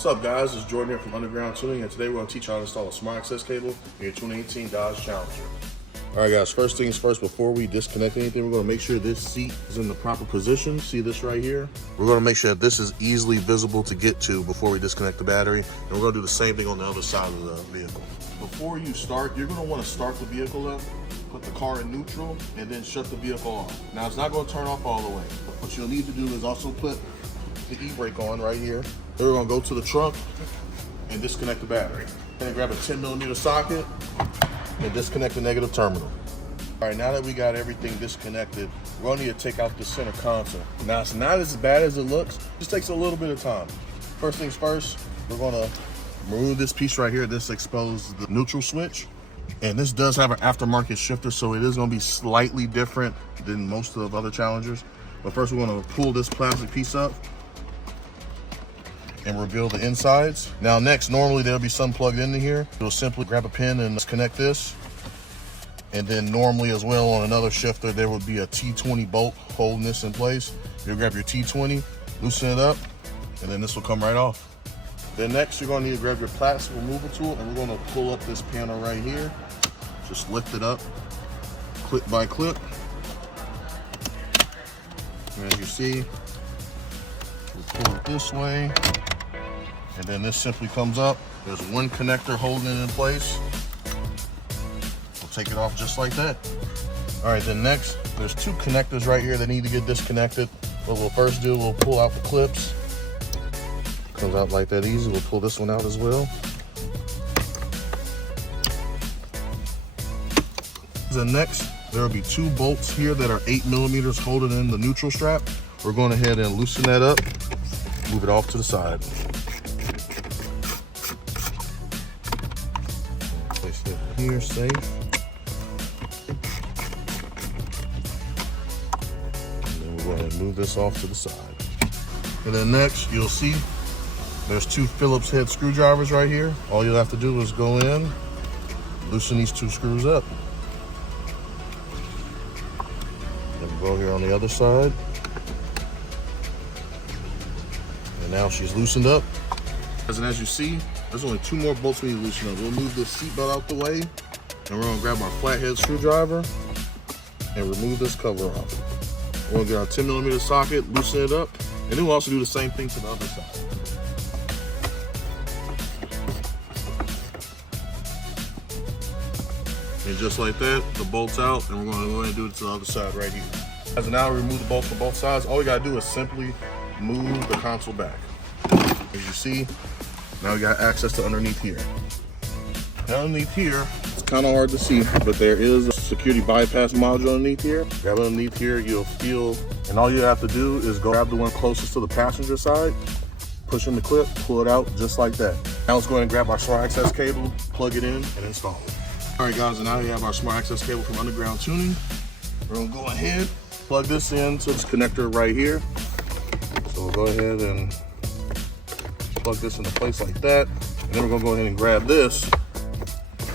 What's up guys, it's Jordan here from Underground Tuning, and today we're going to teach you how to install a smart access cable in your 2018 Dodge Challenger. Alright guys, first things first, before we disconnect anything, we're going to make sure this seat is in the proper position. See this right here? We're going to make sure that this is easily visible to get to before we disconnect the battery, and we're going to do the same thing on the other side of the vehicle. Before you start, you're going to want to start the vehicle up, put the car in neutral, and then shut the vehicle off. Now it's not going to turn off all the way, but what you'll need to do is also put the e-brake on right here. Then we're going to go to the trunk and disconnect the battery. Then grab a 10mm socket and disconnect the negative terminal. All right, now that we got everything disconnected, we're going to need to take out the center console. Now it's not as bad as it looks, it just takes a little bit of time. First things first, we're going to remove this piece right here. This exposes the neutral switch. And this does have an aftermarket shifter, so it is going to be slightly different than most of the other Challengers. But first we're going to pull this plastic piece up and reveal the insides. Now next, normally there'll be some plugged into here. You'll simply grab a pin and disconnect this. And then normally as well on another shifter, there would be a T20 bolt holding this in place. You'll grab your T20, loosen it up, and then this will come right off. Then next, you're gonna need to grab your plastic removal tool, and we're gonna pull up this panel right here. Just lift it up, clip by clip. And as you see, we pull it this way, and then this simply comes up. There's one connector holding it in place. We'll take it off just like that. All right, then next, there's two connectors right here that need to get disconnected. What we'll first do, we'll pull out the clips. Comes out like that easy. We'll pull this one out as well. Then next, there will be two bolts here that are 8mm holding in the neutral strap. We're going ahead and loosen that up, move it off to the side. Place it here safe. And then we're going to move this off to the side. And then next, you'll see there's two Phillips head screwdrivers right here. All you'll have to do is go in, loosen these two screws up. Then go here on the other side. And now she's loosened up. And as you see, there's only two more bolts we need to loosen up. We'll move this seat belt out the way, and we're gonna grab our flathead screwdriver and remove this cover off. We're gonna get our 10mm socket, loosen it up, and then we'll also do the same thing to the other side. And just like that, the bolt's out, and we're going to go ahead and do it to the other side right here. As of now, we remove the bolts from both sides. All we got to do is simply move the console back. As you see, now we got access to underneath here. Now underneath here, it's kind of hard to see, but there is a security bypass module underneath here. Grab it underneath here, you'll feel, and all you have to do is go grab the one closest to the passenger side, push in the clip, pull it out just like that. Now let's go ahead and grab our smart access cable, plug it in, and install it. All right guys, and now we have our smart access cable from Underground Tuning. We're gonna go ahead, plug this into this connector right here. So we'll go ahead and plug this into place like that. And then we're gonna go ahead and grab this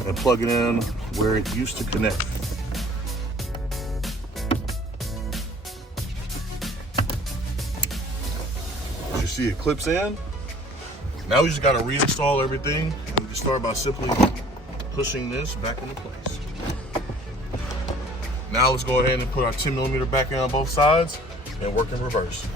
and plug it in where it used to connect. As you see, it clips in. Now we just gotta reinstall everything. And we can start by simply pushing this back into place. Now let's go ahead and put our 10mm back in on both sides and work in reverse.